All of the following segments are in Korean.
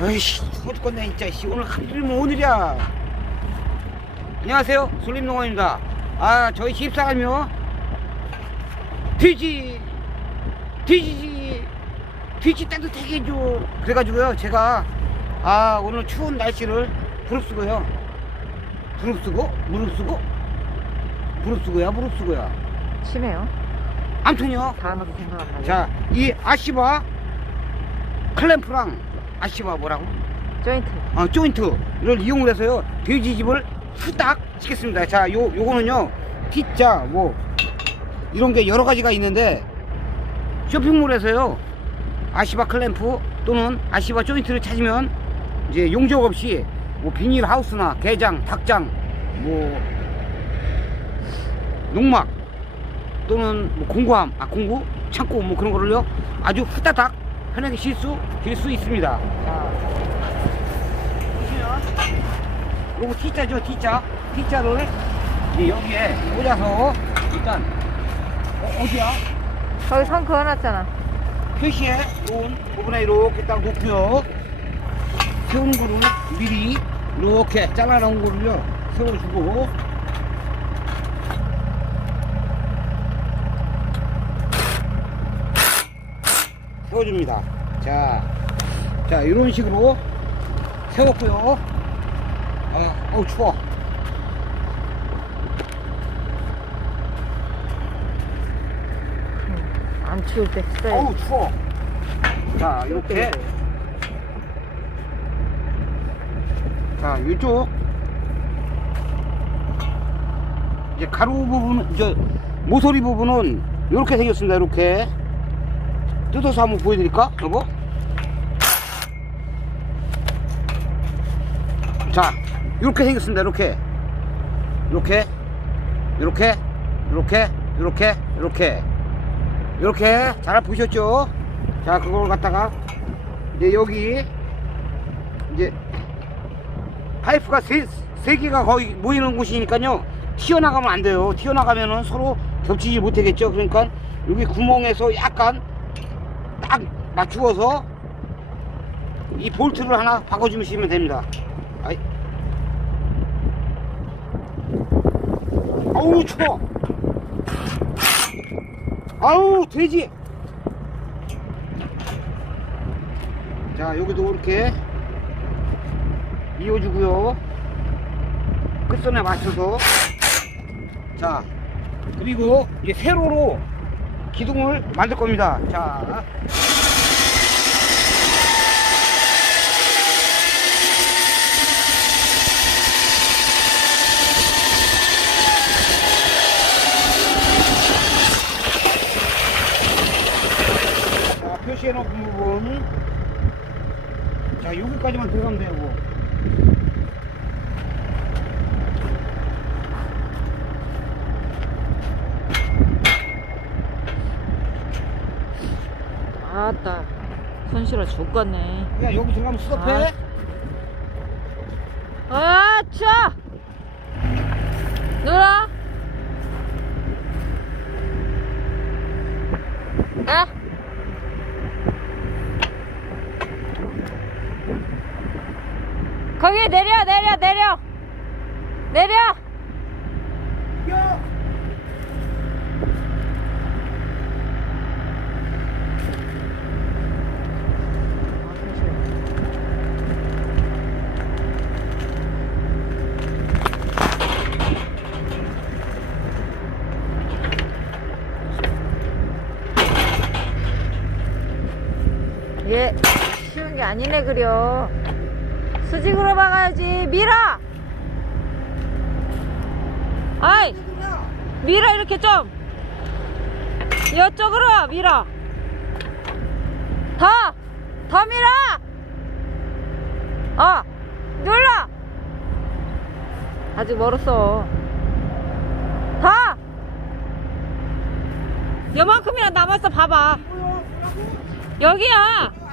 아이씨 죽을 건네 진짜 씨 오늘 하필이면 오늘이야. 안녕하세요. 솔림농원입니다. 아 저희 집사람이요. 돼지 돼지지. 돼지 따뜻하게 해줘 그래가지고요 제가 아 오늘 추운 날씨를 부릅쓰고요. 부릅쓰고 무릅쓰고 부릅쓰고야 무릅쓰고야. 심해요. 암튼요. 단어도 생각 안 나요. 자이 아시바 클램프랑 아시바 뭐라고? 조인트. 어, 조인트를 이용을 해서요 돼지 집을 후딱 시켰습니다. 자 요, 요거는요 T자 뭐 이런 게 여러 가지가 있는데 쇼핑몰에서요 아시바 클램프 또는 아시바 조인트를 찾으면 이제 용적 없이 뭐 비닐 하우스나 게장 닭장 뭐 농막 또는 뭐 공구함 아 공구? 창고 뭐 그런 거를요 아주 후다닥 편하게 실수 될수 있습니다. 자. 보시면. 요거 T자죠 T자? T자를 이제 여기에 꽂아서. 일단 어, 어디야? 거기 선 그어놨잖아. 표시에 놓은 부분에 이렇게 딱 놓고요. 세우는 거를 미리 이렇게 잘라놓은 거를요 세워주고 세워줍니다. 자, 자 이런 식으로 세웠고요. 아, 어우 추워. 안 추울 때 써야 어우 추워. 자 이렇게. 자 이쪽. 이제 가루 부분 저 모서리 부분은 이렇게 생겼습니다 이렇게 뜯어서 한번 보여드릴까 여보 자 이렇게 생겼습니다 이렇게 이렇게 이렇게 이렇게 이렇게 이렇게 이렇게 잘 보셨죠? 자, 그걸 갖다가 이제 여기 이제 파이프가 세, 세 개가 거의 모이는 곳이니까요. 튀어나가면 안 돼요. 튀어나가면은 서로 겹치지 못하겠죠. 그러니까 여기 구멍에서 약간 딱 맞추어서 이 볼트를 하나 바꿔주시면 됩니다. 아이. 어우, 추워. 아우 돼지 자 여기도 이렇게 이어주고요 끝선에 맞춰서 자 그리고 이제 세로로 기둥을 만들 겁니다 자 자, 표시해 놓은 부분. 자, 여기까지만 들어가면 되고. 아따. 손실어 죽겠네. 야, 여기 들어가면 수업해. 아, 추워! 누나? 아? 거기 내려, 내려, 내려! 내려! 야! 얘 쉬운 게 아니네 그려. 수직으로 박아야지. 밀어 아이! 밀어 이렇게 좀! 이쪽으로 밀어 더! 더 밀어 어 눌러! 아직 멀었어. 더! 요만큼이나 남았어 봐봐. 여기야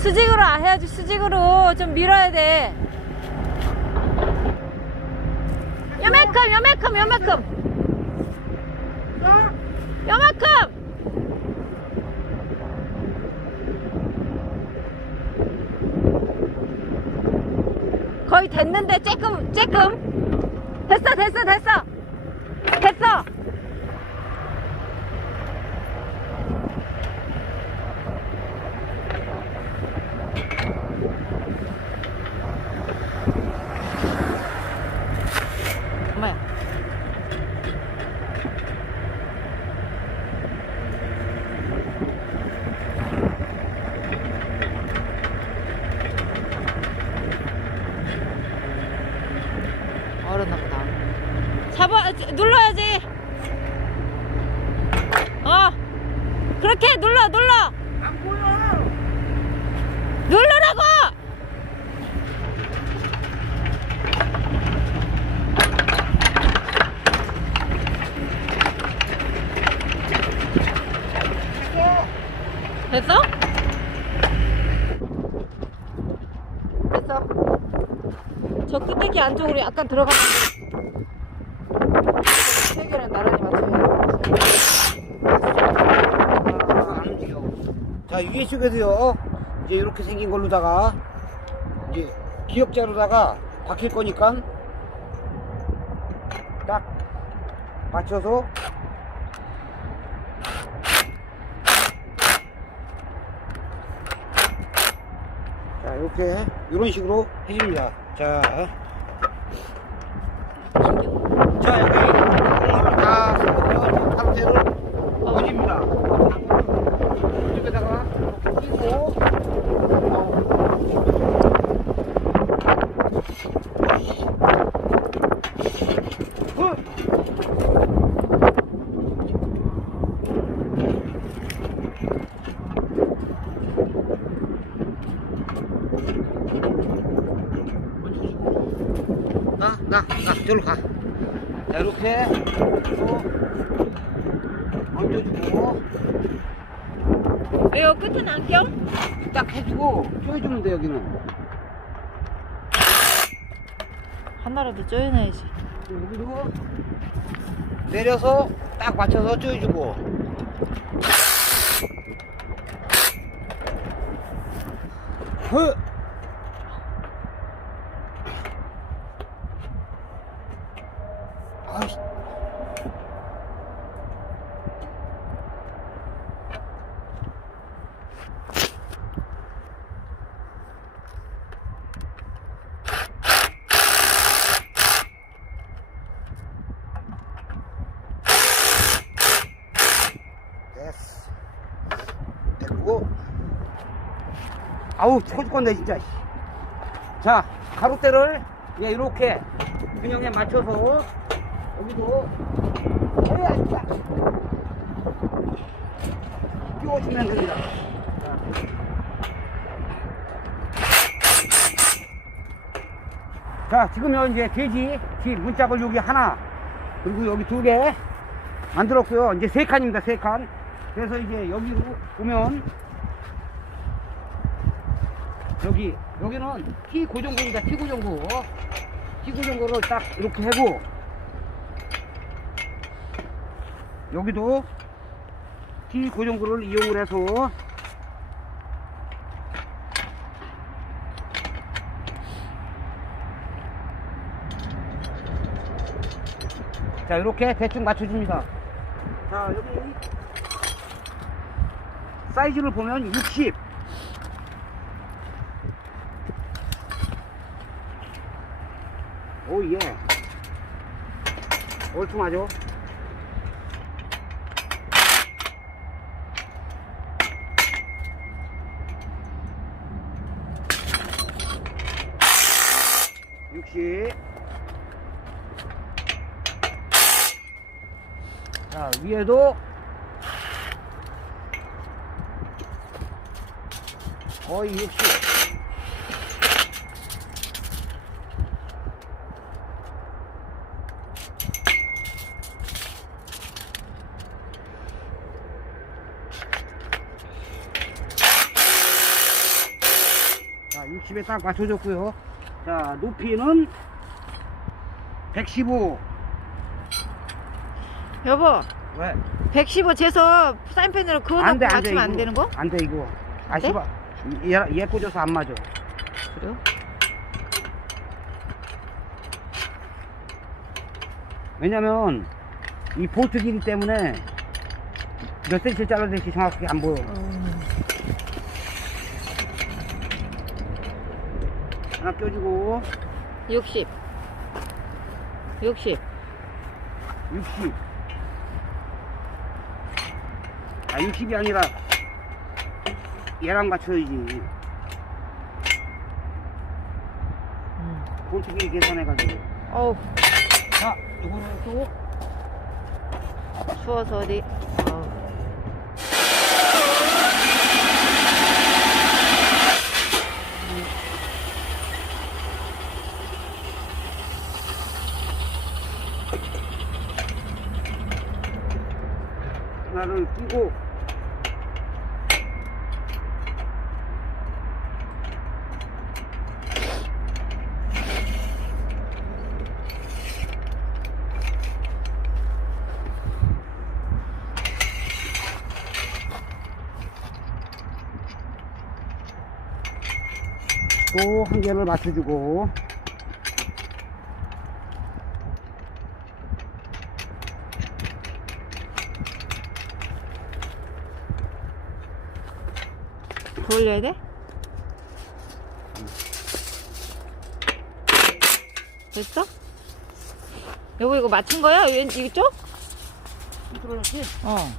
수직으로 안 해야지. 수직으로 좀 밀어야 돼. 요만큼 요만큼 요만큼. 요만큼. 거의 됐는데 쬐끔 쬐끔 됐어 됐어 됐어. 됐어. 눌러야지. 어. 그렇게 눌러, 눌러. 안 보여. 누르라고! 됐어? 됐어. 저 끄대기 안쪽으로 약간 들어가면 세 개는 나란히 맞춰야 아, 안 움직여. 자 위에 쪽에도요. 이제 이렇게 생긴 걸로다가 이제 기역자로다가 박힐 거니까 딱 맞춰서 자 이렇게 이런 식으로 해줍니다. 자, 자 여기 공을 다 쓰고요. 상태를 얹습니다. 이쪽에다가 이렇게 끼고 어. 나, 나, 나, 저로 가. 자, 이렇게 얹어주고, 왜요? 끝은 안 껴? 딱 해주고, 쪼여주면 돼, 여기는. 하나라도 쪼여놔야지. 여기도 내려서 딱 맞춰서 쪼여주고. 허! 아이씨. 됐어. 됐고. 아우, 죽을 건데, 진짜. 씨. 자, 가로대를 예, 이렇게 균형에 맞춰서 여기도 해야 진짜. 끼워주면 됩니다. 자, 자, 지금 이제 돼지, 지 문짝을 여기 하나, 그리고 여기 두 개 만들었고요. 이제 세 칸입니다, 세 칸. 그래서 이제 여기로 보면 여기 여기는 T 고정구입니다. T 고정구. T 고정구를 딱 이렇게 하고 여기도 T 고정구를 이용을 해서 자 이렇게 대충 맞춰줍니다. 자 여기 사이즈를 보면 60 오, 예. 얼퉁하죠? 육십. 자, 위에도 거의 육십. 자, 60 딱 맞춰줬고요 자 높이는 115 여보 왜? 115 재서 사인펜으로 그어놓고 맞추면 안, 되는 거? 안 돼 이거 아 돼? 씨발 얘, 얘 꽂아서 안 맞아 그래요? 왜냐면 이 보트 길이 때문에 몇 센치를 잘라야 될지 정확하게 안 보여 어. 하나 껴주고 60 60 60. 아 60이 아니라 얘랑 맞춰야지. 음. 보트 길이 계산해가지고. 어우 자, 이거는 또 추워서 어디 어우. 하나를 끼고 또 한 개를 맞춰주고 더 올려야 돼? 됐어? 여보 이거 맞춘 거야? 왼 이쪽? 들어졌지? 어.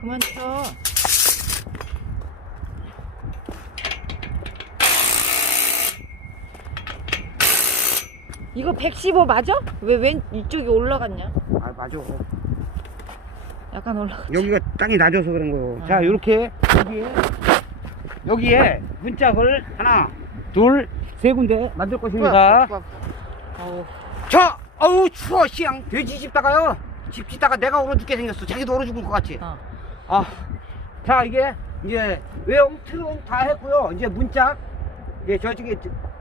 그만 쳐. 이거 115 맞아? 왜 왼 이쪽이 올라갔냐? 아 맞아 약간 올라가. 여기가 땅이 낮아서 그런 거예요. 아. 자, 이렇게 여기에 여기에 문짝을 하나, 둘, 세 군데 만들 것입니다. 어우, 자, 어우 추워, 씨양 돼지 집다가요. 집 짓다가 내가 얼어 죽게 생겼어. 자기도 얼어 죽을 것 같이. 어. 아, 자 이게 이제 외형, 트용 다 했고요. 이제 문짝, 예, 저쪽에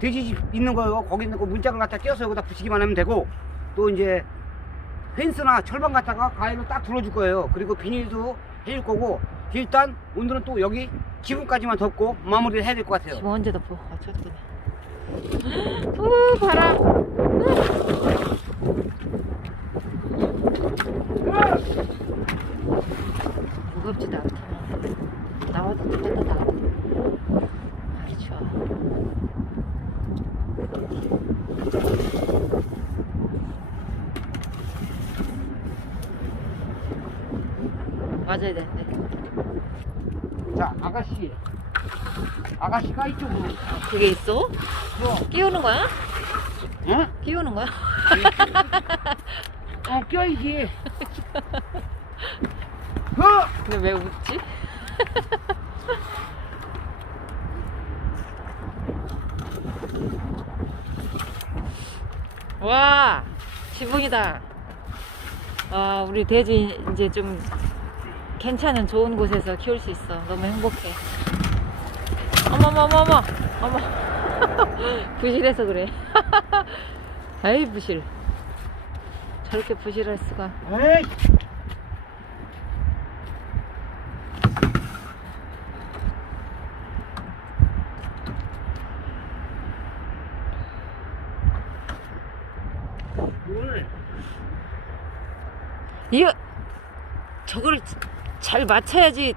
돼지 집 있는 거요. 거기 있는 거 문짝을 갖다 띄어서 여기다 붙이기만 하면 되고, 또 이제 펜스나 철방 갖다가 가위로 딱 둘러줄 거예요. 그리고 비닐도 해줄 거고, 일단 오늘은 또 여기 지붕까지만 덮고 마무리를 해야 될 것 같아요. 지금 언제 덮어? 아, 저도 그냥. 우, 바람. 무겁지도 않다. 나와도 따뜻하다. 아이, 좋아. 맞아야 되는데. 자, 아가씨. 아가씨가 이쪽으로. 그게 있어? 어, 끼우는 거야? 응? 끼우는 거야? 어, 껴야지. 어! 근데 왜 웃지? 와 지붕이다. 와 우리 돼지 이제 좀 괜찮은 좋은 곳에서 키울 수 있어. 너무 행복해. 어머머머머 어머 부실해서 그래. 아이 부실. 저렇게 부실할 수가. 에이! 저걸 잘 맞춰야지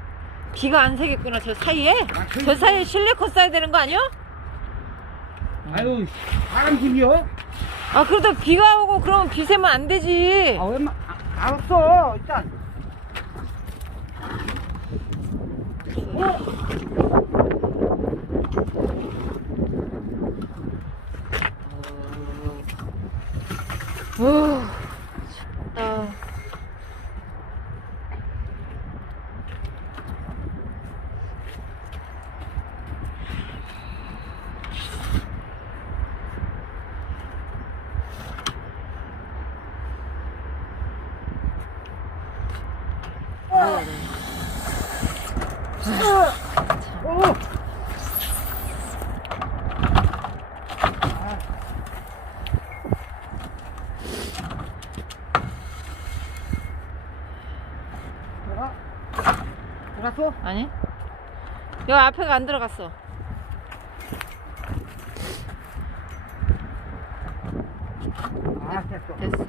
비가 안 새겠구나 저 사이에 맞춰야지. 저 사이에 실내콘 써야 되는 거 아니야? 아유 바람 길이요? 아 그러다 비가 오고 그러면 비 새면 안 되지 아 웬만 아, 알았어 일단 어? 우 춥다 들어갔어? 아니? 여기 앞에가 안 들어갔어. 아 됐어. 됐어.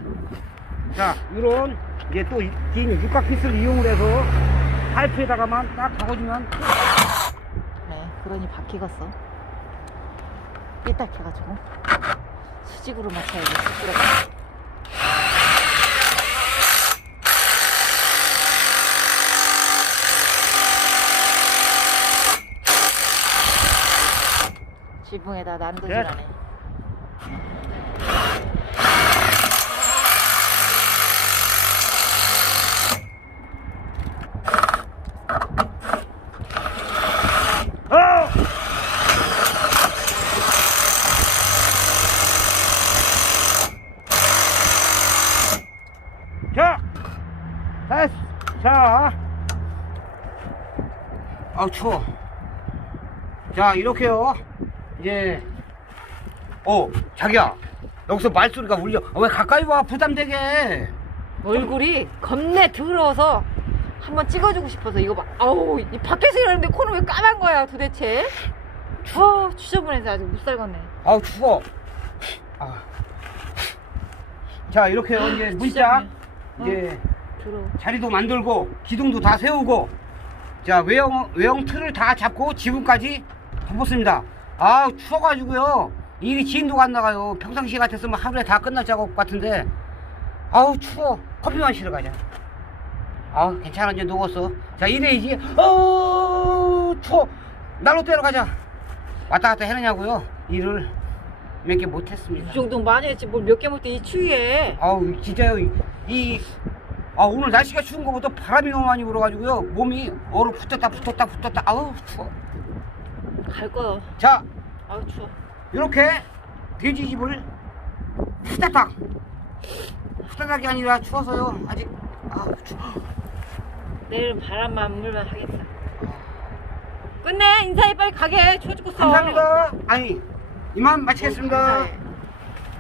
자 이런. 이제 또 긴 육각 피스를 이용을 해서 파이프에다가만 딱 박아주면 네, 그러니 바퀴갔어. 삐딱해가지고 수직으로 맞춰야지. 수직으로. 지붕에다 난도질하네. 어! 자, 됐어. 자, 아우 추워. 자, 이렇게요. 이제, 어, 자기야, 여기서 말소리가 울려. 어, 왜 가까이 와? 부담되게. 얼굴이 겁내 더러워서 한번 찍어주고 싶어서 이거 봐. 아우 이 밖에서 이러는데 코는 왜 까만 거야 도대체? 아 추저분해서 아주 못 살겠네. 아우 추워. 아. 자, 이렇게요. 이제 문짝 이제 들어. 자리도 만들고 기둥도 다 세우고 자 외형 외형 틀을 다 잡고 지붕까지 덮었습니다. 아 추워가지고요 일이 지인도 안 나가요. 평상시 같았으면 하루에 다 끝날 작업 같은데 아우 추워 커피 마시러 가자. 아 괜찮아 이제 녹았어. 자 이래야지. 어 추워 날로 때려 가자. 왔다 갔다 해느냐고요 일을 몇 개 못했습니다. 이 정도 많이 했지 뭘 몇 개 못해 이 추위에. 아우 진짜요 이 아, 오늘 날씨가 추운 것보다 바람이 너무 많이 불어가지고요 몸이 얼어 붙었다 붙었다 붙었다 아우 추워 갈 거야. 자 아우 추워. 이렇게 돼지집을 후다닥 후다닥이 아니라 추워서요 아직 아우 추워 내일은 바람만 물면 하겠다. 끝내 인사해 빨리 가게 추워 죽겠어. 감사합니다 아니 이만 마치겠습니다 인사해.